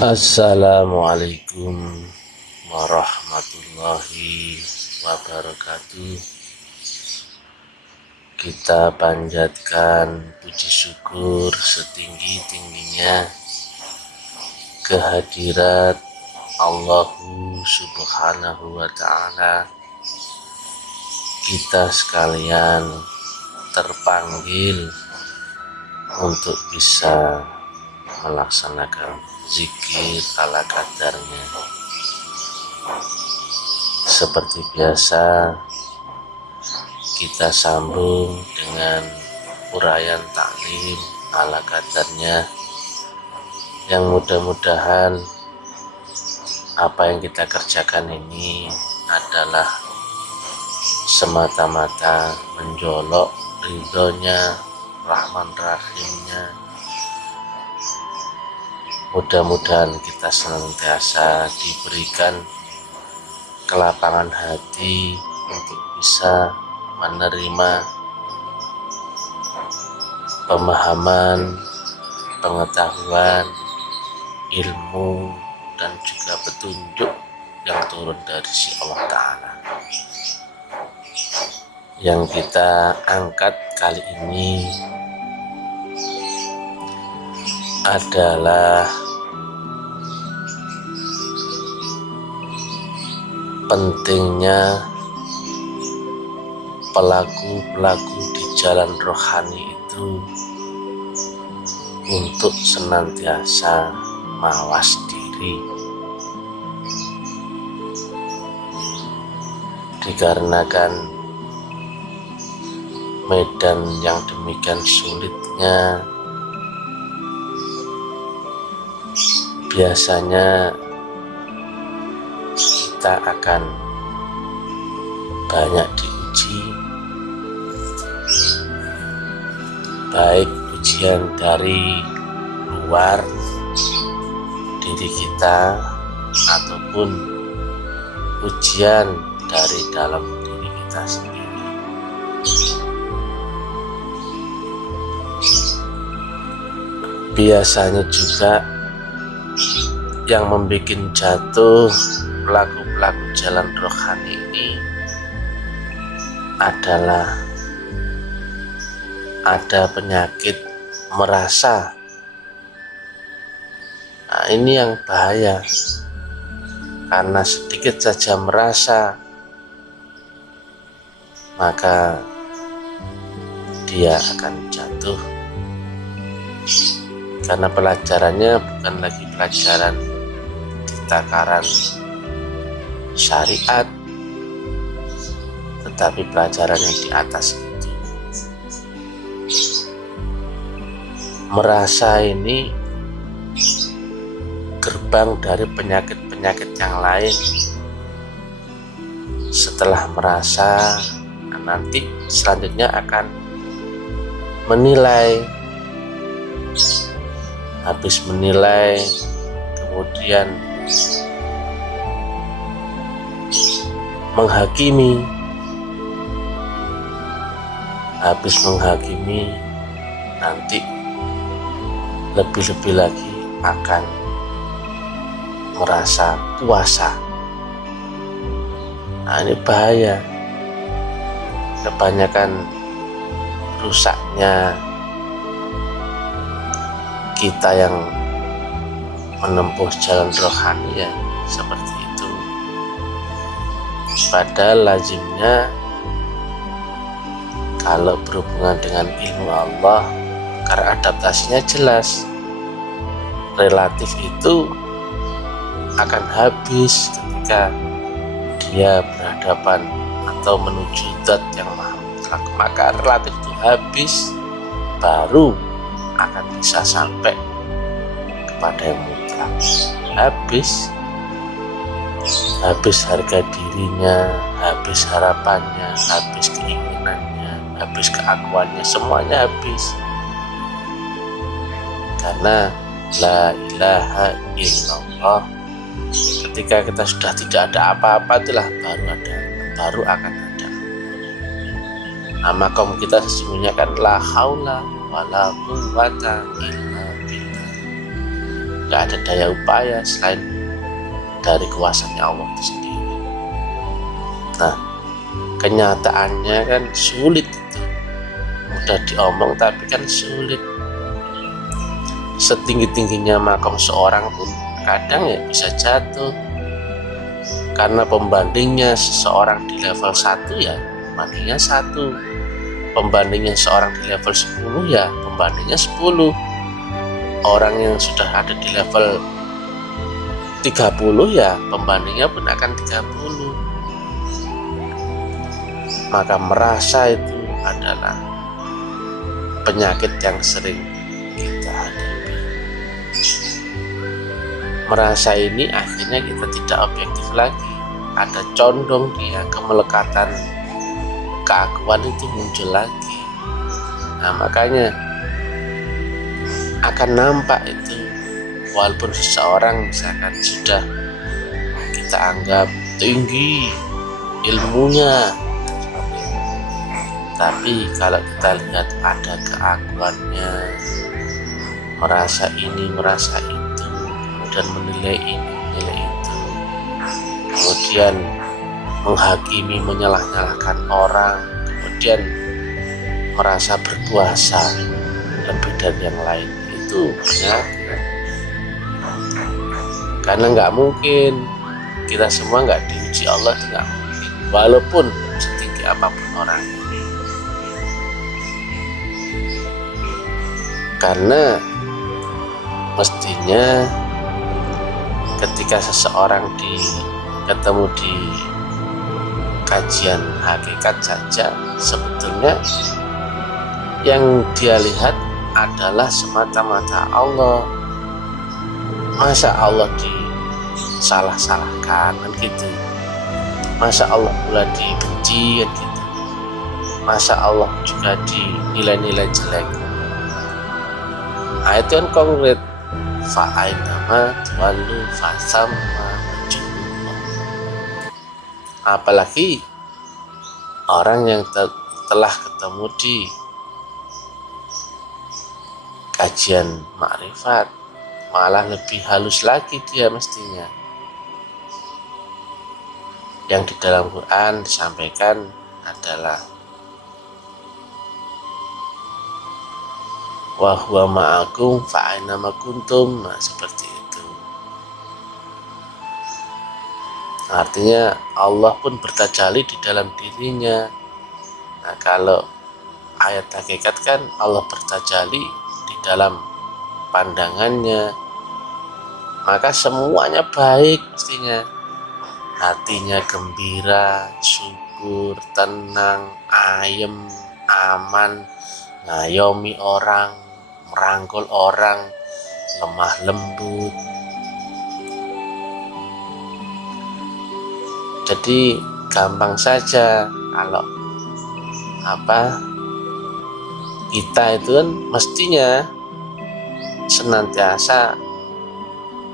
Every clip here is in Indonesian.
Assalamualaikum warahmatullahi wabarakatuh. Kita panjatkan puji syukur setinggi-tingginya kehadirat Allahu subhanahu wa ta'ala. Kita sekalian terpanggil untuk bisa melaksanakan zikir ala kadarnya. Seperti biasa, kita sambung dengan uraian taklim ala kadarnya, yang mudah-mudahan apa yang kita kerjakan ini adalah semata-mata menjolok ridhonya, rahman rahimnya. Mudah-mudahan kita senantiasa diberikan kelapangan hati untuk bisa menerima pemahaman, pengetahuan, ilmu, dan juga petunjuk yang turun dari si Allah Ta'ala. Yang kita angkat kali ini adalah pentingnya pelaku-pelaku di jalan rohani itu untuk senantiasa mawas diri, dikarenakan medan yang demikian sulitnya biasanya kita akan banyak diuji, baik ujian dari luar diri kita ataupun ujian dari dalam diri kita sendiri. Biasanya juga yang membuat jatuh pelaku-pelaku jalan rohani ini adalah ada penyakit merasa. Nah, ini yang bahaya, karena sedikit saja merasa maka dia akan jatuh, karena pelajarannya bukan lagi pelajaran takaran syariat, tetapi pelajaran yang di atas itu. Merasa ini gerbang dari penyakit-penyakit yang lain. Setelah merasa, nanti selanjutnya akan menilai. Habis menilai, kemudian menghakimi. Habis menghakimi, nanti lebih-lebih lagi akan merasa puasa. Nah, ini bahaya. Kebanyakan rusaknya kita yang menempuh jalan rohani ya seperti itu. Padahal lazimnya kalau berhubungan dengan ilmu Allah, karena adaptasinya jelas, relatif itu akan habis ketika dia berhadapan atau menuju zat yang maha mutlak. Maka relatif itu habis, baru akan bisa sampai kepada yang mutlak. Habis harga dirinya, habis harapannya, habis keinginannya, habis keakuannya, semuanya habis. Karena la ilaha illallah, ketika kita sudah tidak ada apa-apa, itulah baru akan ada. Nama kaum kita sesungguhnya kan la haula wala quwwata illa billah. nggak ada daya upaya selain dari kuasanya Allah itu sendiri. Nah, kenyataannya kan sulit itu, mudah diomong tapi kan sulit. Setinggi-tingginya makom seorang pun kadang ya bisa jatuh, karena pembandingnya seseorang di level 1 ya pembandingnya 1, pembandingnya seorang di level 10 ya pembandingnya 10. Orang yang sudah ada di level 30 ya pembandingnya pun akan 30. Maka merasa itu adalah penyakit yang sering kita hadapi. Merasa ini akhirnya kita tidak objektif lagi, ada condong dia, kemelekatan keakuan itu muncul lagi. Nah, makanya akan nampak itu, walaupun seseorang misalkan sudah kita anggap tinggi ilmunya, tapi kalau kita lihat ada keakuannya, merasa ini merasa itu, kemudian menilai ini menilai itu, kemudian menghakimi menyalah-nyalahkan orang, kemudian merasa berkuasa lebih dari yang lain, itu penyakit. Karena nggak mungkin, kita semua nggak diuji Allah, itu nggak mungkin, walaupun setinggi apapun orang. Karena mestinya ketika seseorang ketemu di kajian hakikat saja, sebetulnya yang dia lihat adalah semata-mata Allah. Masa Allah disalah-salahkan kan gitu, masa Allah pula dibenci kan gitu, masa Allah juga dinilai-nilai jelek. Nah, itu kan konkret, fa'ainama tuwallu fasamma wajhullah. Apalagi orang yang telah ketemu di kajian makrifat, malah lebih halus lagi dia mestinya. Yang di dalam Quran disampaikan adalah wa huwa ma'akum fa'aina ma kuntum. Nah, seperti itu. Artinya Allah pun bertajalli di dalam dirinya. Nah, kalau ayat hakikat kan Allah bertajalli di dalam pandangannya, maka semuanya baik mestinya. Hatinya gembira, syukur, tenang, ayem, aman, ngayomi orang, merangkul orang, lemah lembut. Jadi gampang saja kalau kita itu kan mestinya senantiasa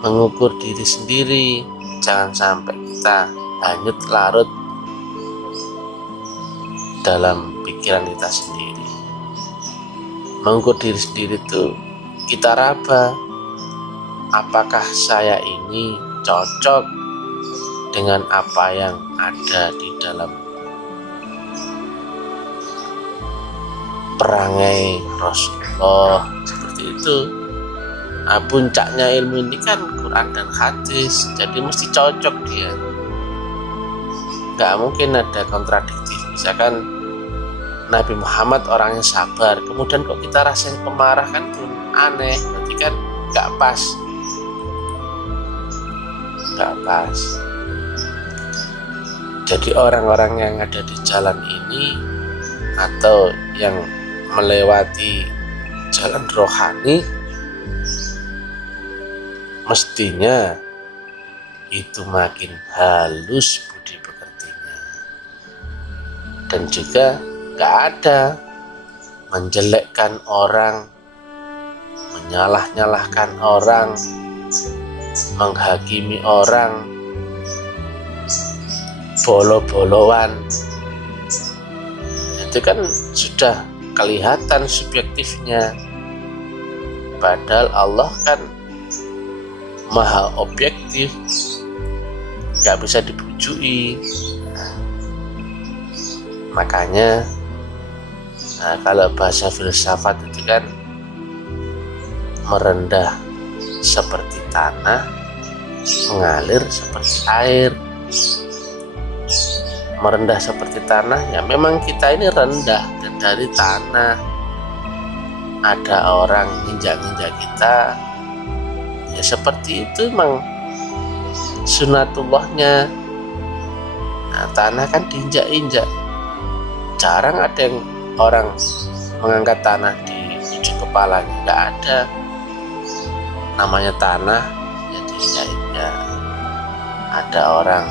mengukur diri sendiri, jangan sampai kita hanyut larut dalam pikiran kita sendiri. Mengukur diri sendiri itu kita raba, apakah saya ini cocok dengan apa yang ada di dalam perangai Rasulullah, seperti itu. Nah, puncaknya ilmu ini kan Quran dan hadis, jadi mesti cocok dia, nggak mungkin ada kontradiktif. Misalkan Nabi Muhammad orangnya sabar, kemudian kok kita rasanya pemarah, kan itu aneh, berarti kan nggak pas. Jadi orang-orang yang ada di jalan ini atau yang melewati jalan rohani, mestinya itu makin halus budi pekertinya, dan juga gak ada menjelekkan orang, menyalah-nyalahkan orang, menghakimi orang, bolo-boloan. Itu kan sudah kelihatan subjektifnya. Padahal Allah kan maha objektif, nggak bisa dibujui. Makanya kalau bahasa filsafat itu kan merendah seperti tanah, mengalir seperti air. Merendah seperti tanah, ya memang kita ini rendah dari tanah. Ada orang injak-injak kita, ya seperti itu memang sunatullahnya. Nah, tanah kan diinjak-injak. Jarang ada yang orang mengangkat tanah di ujung kepalanya, nggak ada. Namanya tanah, ya diinjak-injak. Ada orang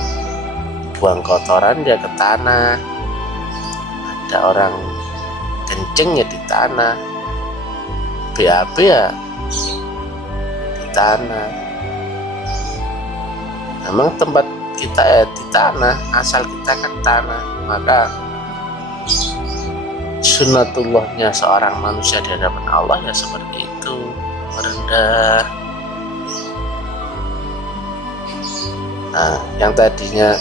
buang kotoran dia ke tanah, ada orang kencing ya di tanah, BAB ya di tanah. Memang tempat kita ya di tanah, asal kita kan tanah. Maka sunatullahnya seorang manusia di hadapan Allah ya seperti itu, merendah. Nah, yang tadinya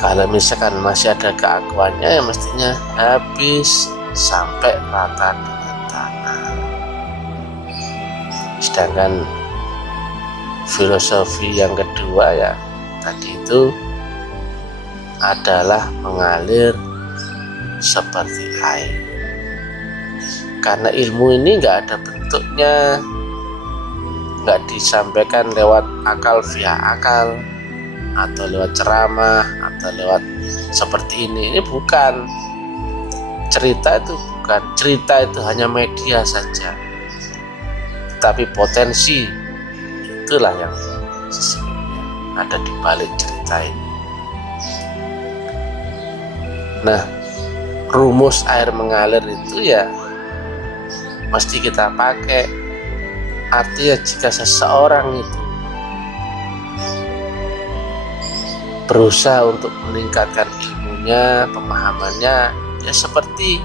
kalau misalkan masih ada keakuannya, ya mestinya habis sampai rata dengan tanah. Sedangkan filosofi yang kedua ya tadi itu adalah mengalir seperti air. Karena ilmu ini nggak ada bentuknya, nggak disampaikan lewat akal via akal, atau lewat ceramah, atau lewat seperti ini bukan. Cerita itu bukan, cerita itu hanya media saja, tapi potensi itulah yang sesungguhnya ada di balik cerita ini. Nah, rumus air mengalir itu ya mesti kita pakai. Artinya jika seseorang itu berusaha untuk meningkatkan ilmunya, pemahamannya, ya seperti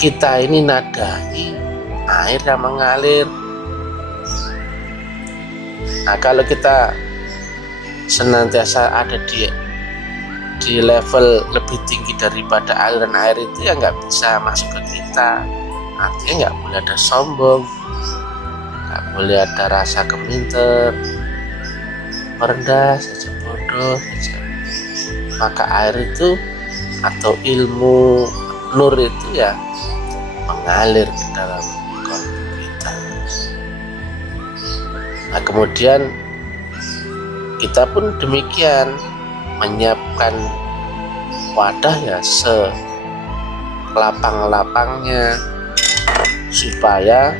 kita ini nadai air yang mengalir. Nah, kalau kita senantiasa ada di level lebih tinggi daripada aliran air itu, ya nggak bisa masuk ke kita. Artinya nggak boleh ada sombong, nggak boleh ada rasa keminter, merendah saja, bodoh saja. Maka air itu atau ilmu nur itu ya mengalir ke dalam kalbu kita. Nah, kemudian kita pun demikian menyiapkan wadah ya selapang-lapangnya supaya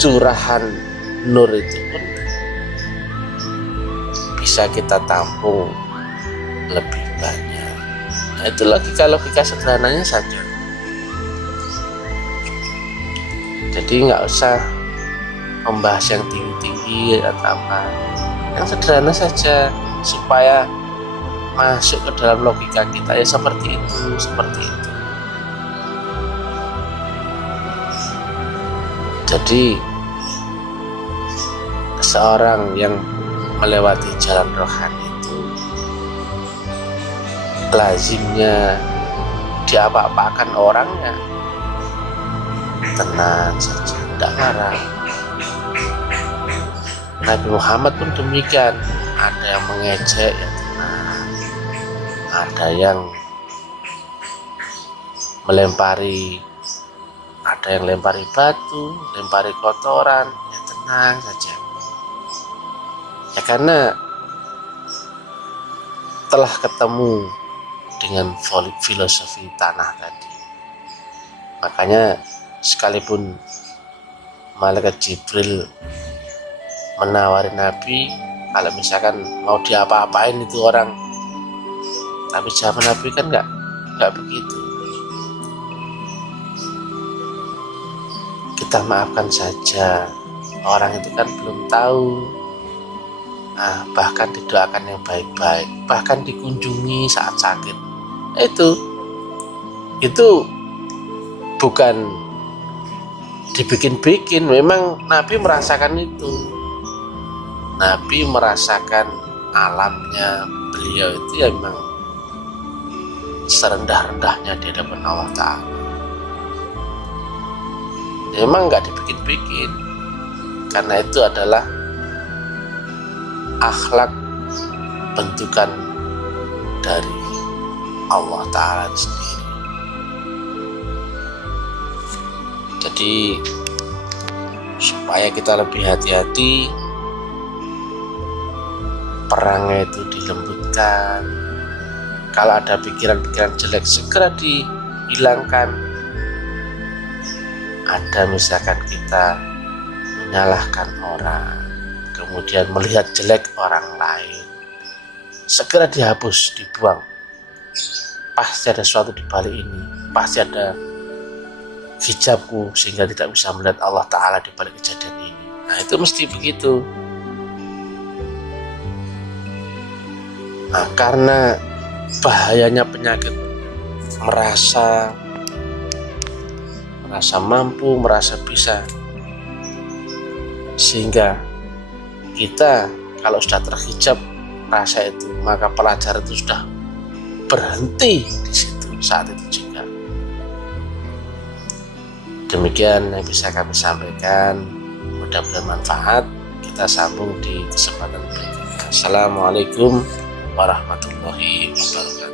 curahan nur itu pun bisa kita tampung lebih banyak. Nah, itu logika sederhananya saja. Jadi nggak usah membahas yang tinggi-tinggi atau apa, yang sederhana saja supaya masuk ke dalam logika kita, ya seperti itu. Jadi seorang yang melewati jalan rohani itu lazimnya diapa-apakan orangnya tenang saja, tidak marah. Nabi Muhammad pun demikian, ada yang mengejek ya tenang, ada yang melempari, ada yang lempari batu, lempari kotoran, ya tenang saja. Ya karena telah ketemu dengan filosofi tanah tadi. Makanya sekalipun malaikat Jibril menawari Nabi, kalau misalkan mau diapa-apain itu orang, tapi zaman Nabi kan nggak begitu. Kita maafkan saja, orang itu kan belum tahu. Nah, bahkan didoakan yang baik-baik, bahkan dikunjungi saat sakit. Itu bukan dibikin-bikin. Memang Nabi merasakan itu. Nabi merasakan alamnya beliau itu ya memang serendah-rendahnya di hadapan Allah Ta'ala. Memang nggak dibikin-bikin, karena itu adalah akhlak bentukan dari Allah Ta'ala sendiri. Jadi supaya kita lebih hati-hati, perangnya itu dilembutkan. Kalau ada pikiran-pikiran jelek segera dihilangkan. Ada misalkan kita menyalahkan orang, kemudian melihat jelek orang lain, segera dihapus, dibuang. Pasti ada sesuatu di balik ini, pasti ada hijabku sehingga tidak bisa melihat Allah Ta'ala di balik kejadian ini. Nah, itu mesti begitu. Nah, karena bahayanya penyakit merasa mampu, merasa bisa, sehingga kita kalau sudah terhijab rasa itu, maka pelajaran itu sudah berhenti di situ saat itu juga. Demikian yang bisa kami sampaikan, mudah-mudahan manfaat. Kita sambung di kesempatan berikutnya. Assalamualaikum warahmatullahi wabarakatuh.